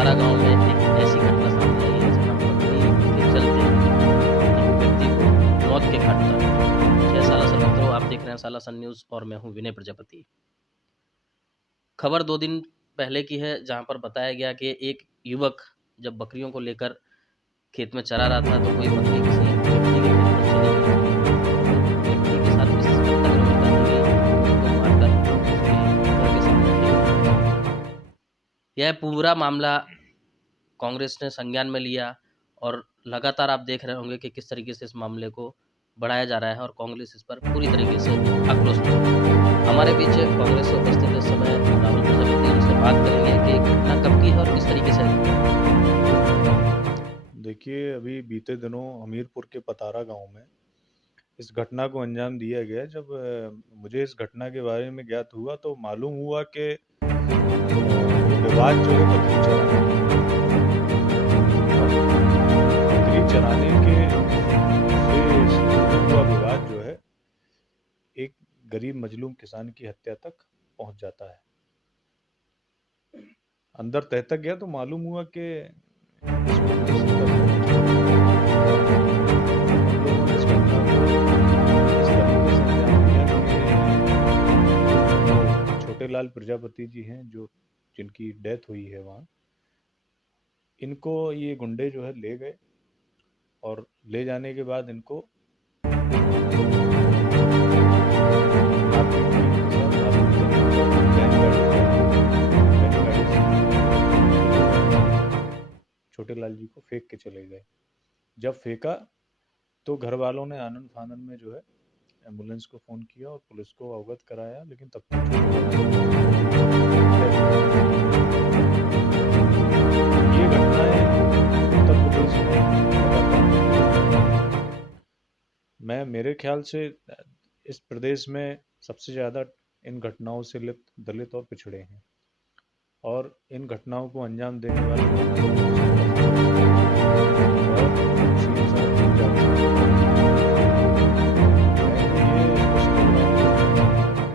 पतारा गाँव में एक ऐसी घटना सामने आई है जहाँ बकरी के चलते एक व्यक्ति को मौत के घाट उतार। जय सालासर मित्रों, आप देख रहे हैं सालासर न्यूज़ और मैं हूँ विनय प्रजापति। खबर 2 दिन पहले की है जहाँ पर बताया गया कि एक युवक जब बकरियों को लेकर खेत में चरा रहा था तो कोई बकरी किसी व्यक्ति के खेत पर चली गई। व्यक्ति के साथ इस हद तक क्रूरता की गई, उसको मारकर उसके घर के सामने फेंक दिया। यह पूरा मामला कांग्रेस ने संज्ञान में लिया और लगातार आप देख रहे होंगे कि किस तरीके से इस मामले को बढ़ाया जा रहा है और कांग्रेस इस पर पूरी तरीके से आक्रोश में है। हमारे बीच कांग्रेस से उपस्थित इस समय राहुल प्रजापति, उनसे बात करेंगे कि घटना कब की है और किस तरीके से हुई। देखिए, अभी बीते दिनों हमीरपुर के पतारा गांव में इस घटना को अंजाम दिया गया। जब मुझे इस घटना के बारे में ज्ञात हुआ तो मालूम हुआ कि ये विवाद जो है बकरी चराने के से शुरू हुआ विवाद जो है एक गरीब मजलूम किसान की हत्या तक पहुंच जाता है। अंदर तह तक गया तो मालूम हुआ कि छोटेलाल प्रजापति जी हैं जो जिनकी डेथ हुई है वहाँ, इनको ये गुंडे जो है ले गए और ले जाने के बाद इनको छोटेलाल जी को फेंक के चले गए। जब फेंका तो घर वालों ने आनन फानन में जो है एम्बुलेंस को फ़ोन किया और पुलिस को अवगत कराया, लेकिन तब तक ये घटनाएं उत्तर प्रदेश में मेरे ख्याल से इस प्रदेश में सबसे ज़्यादा इन घटनाओं से लिप्त दलित और पिछड़े हैं और इन घटनाओं को अंजाम देने वाले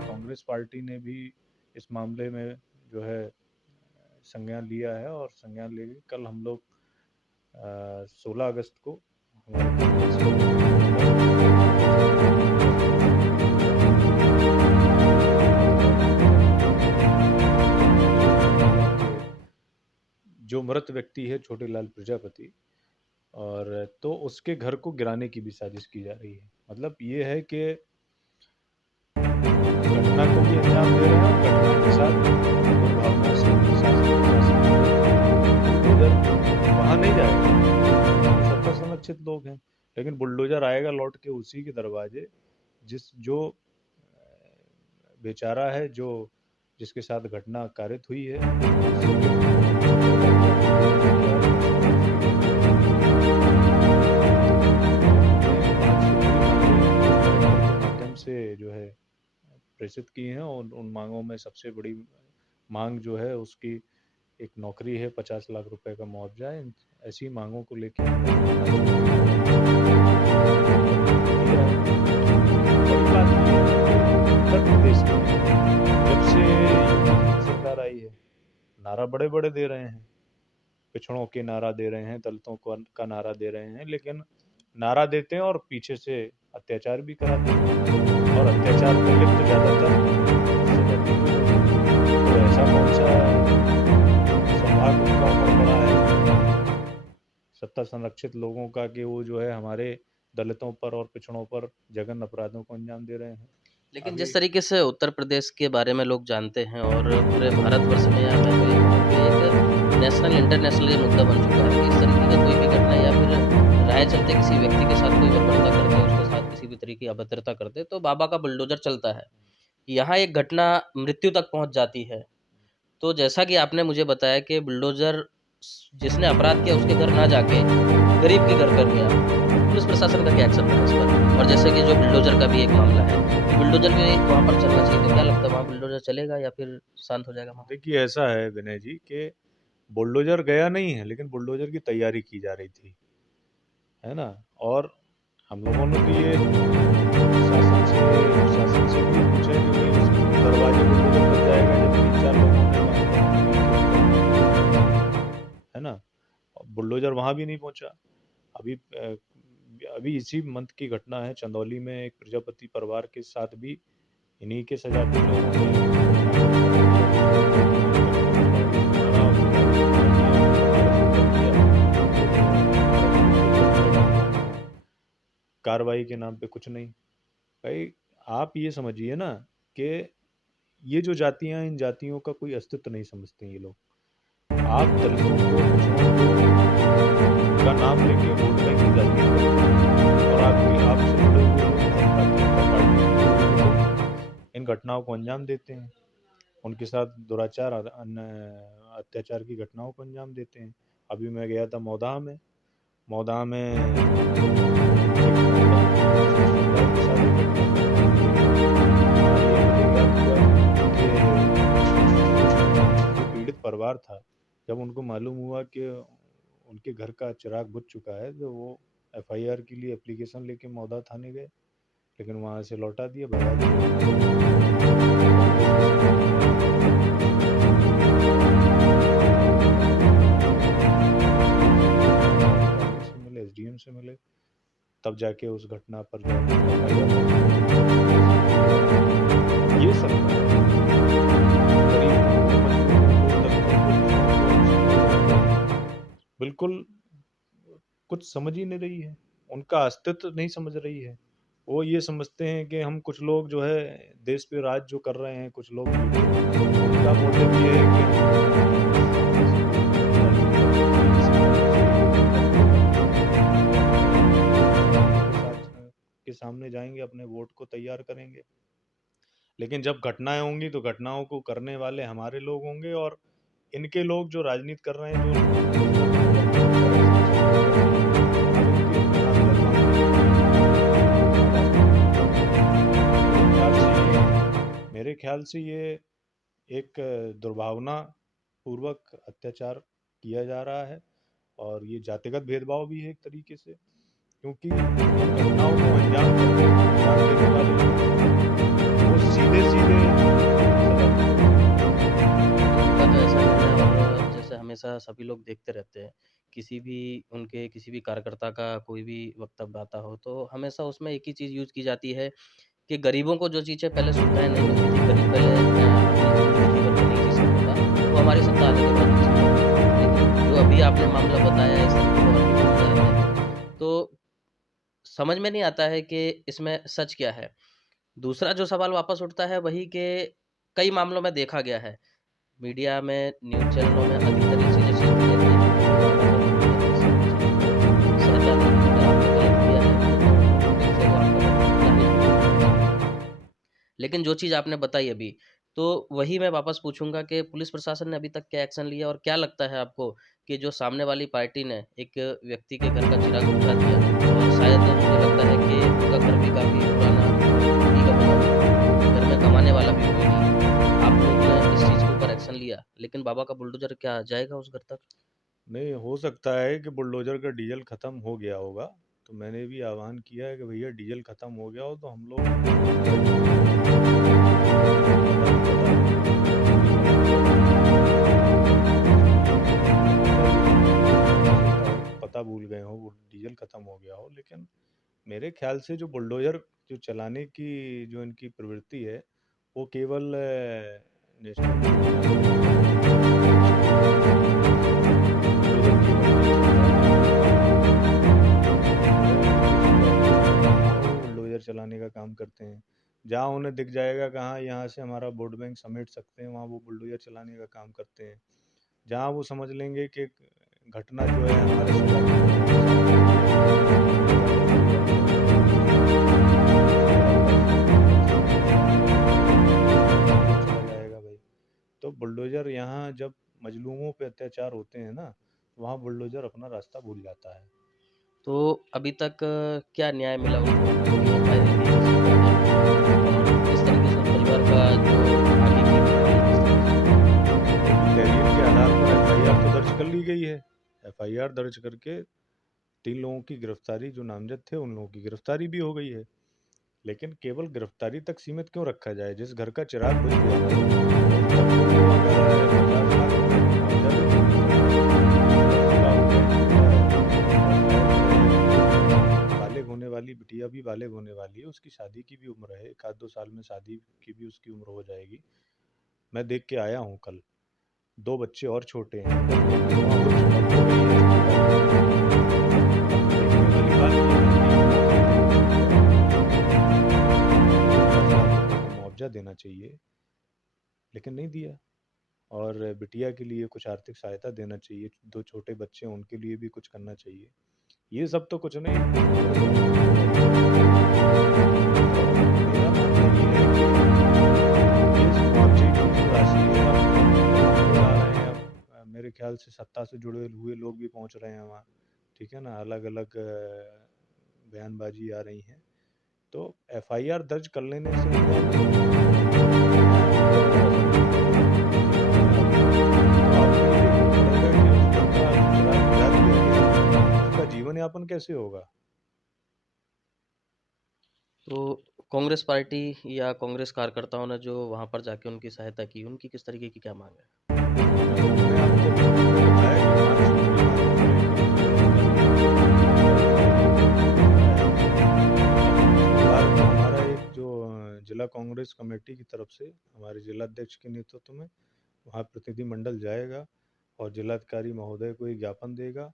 कांग्रेस पार्टी ने भी इस मामले में जो है संज्ञान लिया है और संज्ञान लेके कल हम लोग 16 अगस्त को जो मृत व्यक्ति है छोटेलाल प्रजापति, और तो उसके घर को गिराने की भी साजिश की जा रही है। मतलब ये है कि घटना को भी अंजाम दे रहे हैं और घटना के साथ दुर्भावना से वहां नहीं जाएगा। सत्ता संरक्षित लोग हैं, लेकिन बुलडोजर आएगा लौट के उसी के दरवाजे जो बेचारा है, जो जिसके साथ घटना कारित हुई है, से जो है प्रेषित की हैं और उन मांगों में सबसे बड़ी मांग जो है उसकी एक नौकरी है, 50 लाख रुपए का मुआवजा है। ऐसी मांगों को लेकर उत्तर प्रदेश में जब से सरकार आई है नारा बड़े बड़े दे रहे हैं, पिछड़ों के नारा दे रहे हैं, दलितों का नारा दे रहे हैं, लेकिन नारा देते हैं और पीछे से अत्याचार भी कराते हैं और अत्याचार में लिप्त ज्यादातर तो ऐसा कौन सा सौभाग्य उनका ऊपर पड़ा है सत्ता संरक्षित लोगों का कि वो जो है हमारे दलितों पर और पिछड़ों पर जघन्य अपराधों को अंजाम दे रहे हैं। लेकिन जिस तरीके से उत्तर प्रदेश के बारे में लोग जानते हैं और पूरे भारतवर्ष में या मैं तो ये कहूँ कि एक नेशनल इंटरनेशनल ये मुद्दा बन चुका है कि इस तरीके का कोई भी घटना या फिर राय चलते किसी व्यक्ति के साथ कोई बर्बरता करते, उसके साथ किसी भी तरीके की अभद्रता करते तो बाबा का बुलडोजर चलता है। यहाँ एक घटना मृत्यु तक पहुँच जाती है तो जैसा कि आपने मुझे बताया कि बुलडोजर जिसने अपराध किया उसके घर ना जाके गरीब के घर पर गया, पुलिस प्रशासन का क्या एक्शन था इस पर? और जैसे कि जो बुलडोजर का भी एक मामला है कि बुलडोजर भी वहाँ पर चलना चाहिए, तो क्या लगता है वहाँ बुलडोजर चलेगा या फिर शांत हो जाएगा मामला? देखिए, ऐसा है विनय जी कि बुलडोजर गया नहीं है, लेकिन बुलडोजर की तैयारी की जा रही थी, है ना। और हम लोगों ने भी ये शासन से भी पूछा कि भाई उस दरवाजे बुलडोजर बन जाएगा जब 3-4 लोगों ने बुलडोज़र वहाँ भी नहीं पहुँचा। अभी इसी मंथ की घटना है, चंदौली में एक प्रजापति परिवार के साथ भी इन्हीं के सजाती लोगों ने कार्रवाई के नाम पे कुछ नहीं। भाई आप ये समझिए ना कि ये जो जातियाँ हैं, इन जातियों का कोई अस्तित्व नहीं समझते ये लोग। आप दलितों को, का नाम लेके वोट बैंक की राजनीति करते हैं और आपसे जुड़े हुए लोग इन घटनाओं को अंजाम देते हैं, उनके साथ दुराचार अत्याचार की घटनाओं को अंजाम देते हैं। अभी मैं गया था मौदा में पीड़ित परिवार था, जब उनको मालूम हुआ कि उनके घर का चिराग बुझ चुका है, तो वो एफआईआर के लिए एप्लीकेशन लेके मौदा थाने गए, लेकिन वहां से लौटा दिया, भगा दिया। एसडीएम से मिले, तब जाके उस घटना पर ये सब बिल्कुल कुछ समझ ही नहीं रही है, उनका अस्तित्व नहीं समझ रही है। वो ये समझते हैं कि हम कुछ लोग जो है देश पे राज जो कर रहे हैं, कुछ लोग उनका मोटिव ये है कि सामने जाएंगे, अपने वोट को तैयार करेंगे, लेकिन जब घटनाएं होंगी तो घटनाओं को करने वाले हमारे लोग होंगे और इनके लोग जो राजनीति कर रहे हैं, मेरे ख्याल से ये एक दुर्भावना पूर्वक अत्याचार किया जा रहा है और ये जातिगत भेदभाव भी है एक तरीके से, क्योंकि घटनाओं को अंजाम देने वाले वो सीधे जैसे हमेशा सभी लोग देखते रहते हैं, किसी भी कार्यकर्ता का कोई भी वक्तव्य आता हो, तो हमेशा उसमें एक ही चीज़ यूज़ की जाती है कि गरीबों को जो चीज़ें पहले सुविधाएँ नहीं मिलती थी, गरीब पहले अपनी ज़िंदगी भर नहीं जी सकता था, वो हमारी सत्ता आने के बाद लेकिन जो अभी आपने मामला बताया इस तरीके का, तो समझ में नहीं आता है कि इसमें सच क्या है। दूसरा जो सवाल वापस उठता है वही कि कई मामलों में देखा गया है, मीडिया में, न्यूज़ चैनलों में अधिकतर ये चीज़ें चलती रहती हैं। लेकिन जो चीज़ आपने बताई अभी, तो वही मैं वापस पूछूँगा कि पुलिस प्रशासन ने अभी तक क्या एक्शन लिया और क्या लगता है आपको कि जो सामने वाली पार्टी ने एक व्यक्ति के घर का चिराग बुझा दिया और शायद मुझे लगता है कि उनका घर भी काफ़ी पुराना मिट्टी का बना हुआ, घर में कमाने वाला भी कोई नहीं। आप लोग ने इस चीज़ के ऊपर एक्शन लिया, लेकिन बाबा का बुलडोज़र क्या जाएगा उस घर तक? नहीं, हो सकता है कि बुलडोज़र का डीजल खत्म हो गया होगा, तो मैंने भी आह्वान किया है कि भैया डीजल खत्म हो गया हो तो हम लोग पता भूल गए हो, वो डीजल खत्म हो गया हो, लेकिन मेरे ख्याल से जो बुलडोज़र जो चलाने की जो इनकी प्रवृत्ति है, वो केवल बुलडोज़र चलाने का काम करते हैं। जहाँ उन्हें दिख जाएगा कहाँ यहाँ से हमारा वोट बैंक समेट सकते हैं, वहाँ वो बुलडोज़र चलाने का काम करते हैं। जहाँ वो समझ लेंगे कि घटना जो है हमारे जाएगा भाई। तो बुलडोज़र यहाँ जब मजलूमों पे अत्याचार होते हैं ना, वहाँ बुलडोज़र अपना रास्ता भूल जाता है। तो अभी तक क्या न्याय मिला उनको? किस तरीके से परिवार का जो आगे की तहरीर के आधार पर एफआईआर तो दर्ज कर ली गई है। एफआईआर दर्ज करके 3 लोगों की गिरफ्तारी, जो नामजद थे उन लोगों की गिरफ्तारी भी हो गई है, लेकिन केवल गिरफ्तारी तक सीमित क्यों रखा जाए? जिस घर का चिराग बुझ गया वाली बिटिया भी बालिग होने वाली है, उसकी शादी की भी उम्र है, 1 आध 2 साल में शादी की भी उसकी उम्र हो जाएगी। मैं देख के आया हूँ कल, 2 बच्चे और छोटे हैं, विवाह हो गई है छोटी वाली। अब देखने वाली बात ये है कि मुआवजा देना चाहिए, लेकिन नहीं दिया। और बिटिया के लिए कुछ आर्थिक सहायता देना चाहिए, 2 छोटे बच्चे हैं उनके लिए भी कुछ करना चाहिए। ये सब तो कुछ नहीं। मेरा मानना ये है कि इस मुआवजे की जो राशि है अब आ रहे हैं, अब मेरे ख्याल से सत्ता से जुड़े हुए लोग भी पहुंच रहे हैं वहाँ, ठीक है ना, अलग अलग बयानबाजी आ रही हैं, तो FIR दर्ज कर लेने से जीवन यापन कैसे होगा। तो कांग्रेस पार्टी या कांग्रेस कार्यकर्ताओं ने जो वहां पर जाके उनकी सहायता की, उनकी किस तरीके की क्या मांग है? मैंने आपको बताया कि 5 हमारा एक जो जिला कांग्रेस कमेटी की तरफ से हमारे जिलाध्यक्ष के नेतृत्व में वहाँ प्रतिनिधिमंडल जाएगा और जिलाधिकारी महोदय को एक ज्ञापन देगा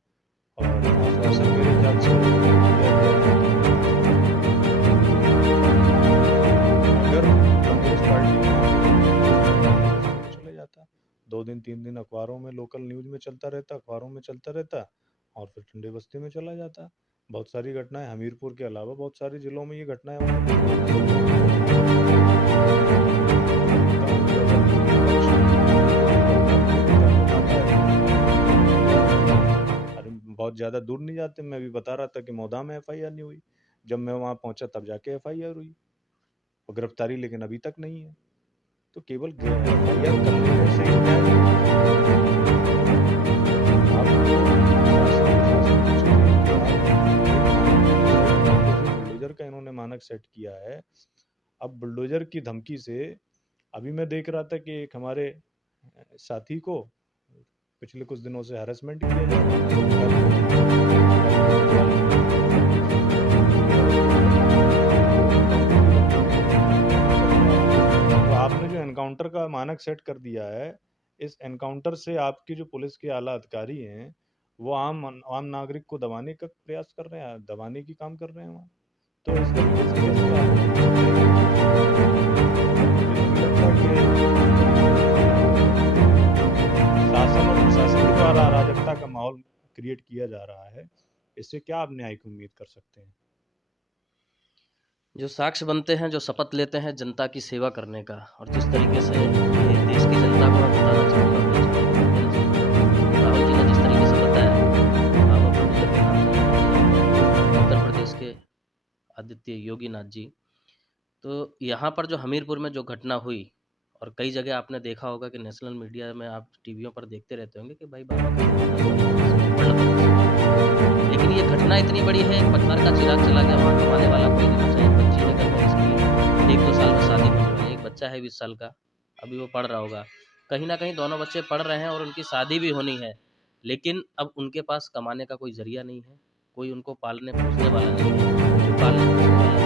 और आश्वासन मेरे ख्याल से दिया गया है। अगर कांग्रेस पार्टी चले जाता, 2 दिन 3 दिन अखबारों में लोकल न्यूज में चलता रहता, अखबारों में चलता रहता और फिर ठंडे बस्ती में चला जाता। बहुत सारी घटनाएं हमीरपुर के अलावा बहुत सारे जिलों में ये घटनाएं बहुत ज़्यादा दूर नहीं जाते। मैं भी बता रहा था कि मौदा में FIR नहीं हुई, जब मैं वहाँ पहुँचा तब जाके FIR हुई और गिरफ्तारी लेकिन अभी तक नहीं है। तो केवल FIR कर लेने से ही बुलडोजर का इन्होंने मानक सेट किया है। अब बुलडोजर की धमकी से अभी मैं देख रहा था कि एक हमारे साथी को पिछले कुछ दिनों से हैरेसमेंट किया जा रहा है। तो आपने जो एनकाउंटर का मानक सेट कर दिया है, इस एनकाउंटर से आपकी जो पुलिस के आला अधिकारी हैं वो आम नागरिक को दबाने का प्रयास कर रहे हैं, दबाने की काम कर रहे हैं वहाँ। तो इस तरीके से कैसे शासन और प्रशासन के द्वारा अराजकता का माहौल क्रिएट किया जा रहा है, इससे क्या आप न्याय की उम्मीद कर सकते हैं। जो साक्ष्य बनते हैं, जो शपथ लेते हैं जनता की सेवा करने का, और जिस तरीके से देश की जनता को मैं बताना चाहूँगा राहुल जी ने जिस तरीके से बताया, आप अपने उत्तर प्रदेश के आदित्य योगीनाथ जी, तो यहाँ पर जो हमीरपुर में जो घटना हुई, और कई जगह आपने देखा होगा कि नेशनल मीडिया में आप टीवियों पर देखते रहते होंगे कि भाई बाबा, लेकिन ये घटना इतनी बड़ी है, एक पत्थर का चिराग चला गया, वहाँ कमाने वाला कोई नहीं बचा। एक बच्ची है घर में जिसकी 1-2 साल में शादी होने वाली, एक बच्चा है 20 साल का, अभी वो पढ़ रहा होगा। कहीं ना कहीं दोनों बच्चे पढ़ रहे हैं और उनकी शादी भी होनी है, लेकिन अब उनके पास कमाने का कोई जरिया नहीं है, कोई उनको पालने पोसने वाला नहीं है, जो पालने पोसने वाला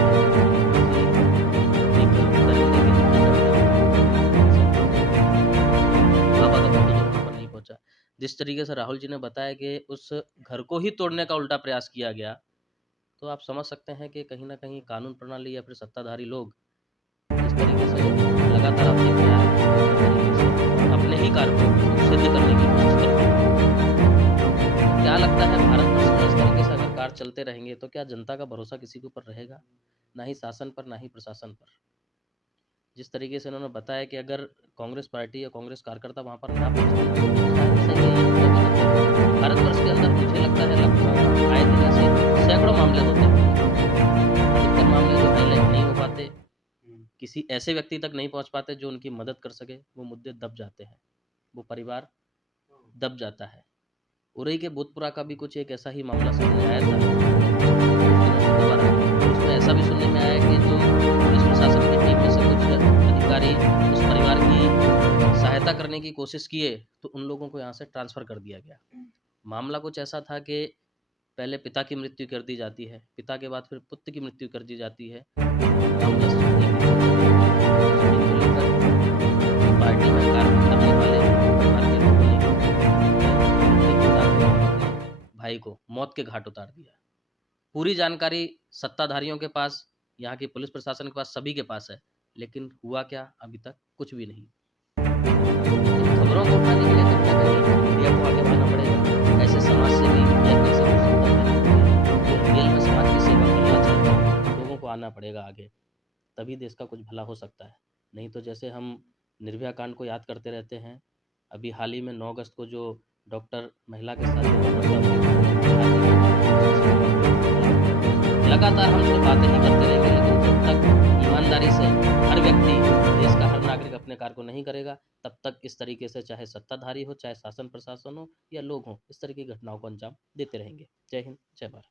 जिस तरीके से राहुल जी ने बताया कि उस घर को ही तोड़ने का उल्टा प्रयास किया गया, तो आप समझ सकते हैं कि कहीं ना कहीं कानून प्रणाली या फिर सत्ताधारी लोग जिस तरीके से लगातार आप देखते आ रहे हैं, अपने ही कार्य को सिद्ध करने की कोशिश करते हैं। क्या लगता है भारतवर्ष में इस तरीके से अगर कार्य चलते रहेंगे तो क्या जनता का भरोसा किसी के ऊपर रहेगा? ना ही शासन पर, ना ही प्रशासन पर। जिस तरीके से उन्होंने बताया कि अगर कांग्रेस पार्टी या कांग्रेस कार्यकर्ता वहाँ पर ना पहुँचते, भारतवर्ष के अंदर मुझे लगता है आए दिन ऐसे सैकड़ों मामले होते हैं, अधिकतर मामले जो हाईलाइट नहीं हो पाते, किसी ऐसे व्यक्ति तक नहीं पहुँच पाते जो उनकी मदद कर सके, वो मुद्दे दब जाते हैं, वो परिवार दब जाता है। उरई के भूतपुरा का भी कुछ एक ऐसा ही मामला सामने आया था, उसमें ऐसा भी सुनने में आया कि जो पुलिस प्रशासन की टीम में से कुछ अधिकारी उस परिवार की सहायता करने की कोशिश किए, तो उन लोगों को यहाँ से ट्रांसफ़र कर दिया गया। मामला कुछ ऐसा था कि पहले पिता की मृत्यु कर दी जाती है, पिता के बाद फिर पुत्र की मृत्यु कर दी जाती है। कांग्रेस एक जमीन को लेकर पार्टी में कार्य करने वाले परिवार के लोगों ने अपने पिता को, अपने भाई को मौत के घाट उतार दिया। पूरी जानकारी सत्ताधारियों के पास, यहाँ की पुलिस प्रशासन के पास, सभी के पास है, लेकिन हुआ क्या अभी तक कुछ भी नहीं। इन खबरों को उठाने के लिए कहीं न कहीं मीडिया को आगे बढ़ाना पड़ेगा। ऐसे समाज सेवी या कैसे हो सकता है जो रियल में समाज की सेवा करना चाहते हैं, लोगों को आना पड़ेगा आगे, तभी देश का कुछ भला हो सकता है। नहीं तो जैसे हम निर्भया कांड को याद करते रहते हैं, अभी हाल ही में 9 अगस्त को जो डॉक्टर महिला के साथ जो बर्बरता हुई, लगातार हम सिर्फ बातें ही करते रहेंगे, लेकिन जब तक ईमानदारी से हर व्यक्ति, देश का हर नागरिक अपने कार्य को नहीं करेगा, तब तक इस तरीके से चाहे सत्ताधारी हो, चाहे शासन प्रशासन हो या लोग हों, इस तरह की घटनाओं को अंजाम देते रहेंगे। जय हिंद, जय भारत।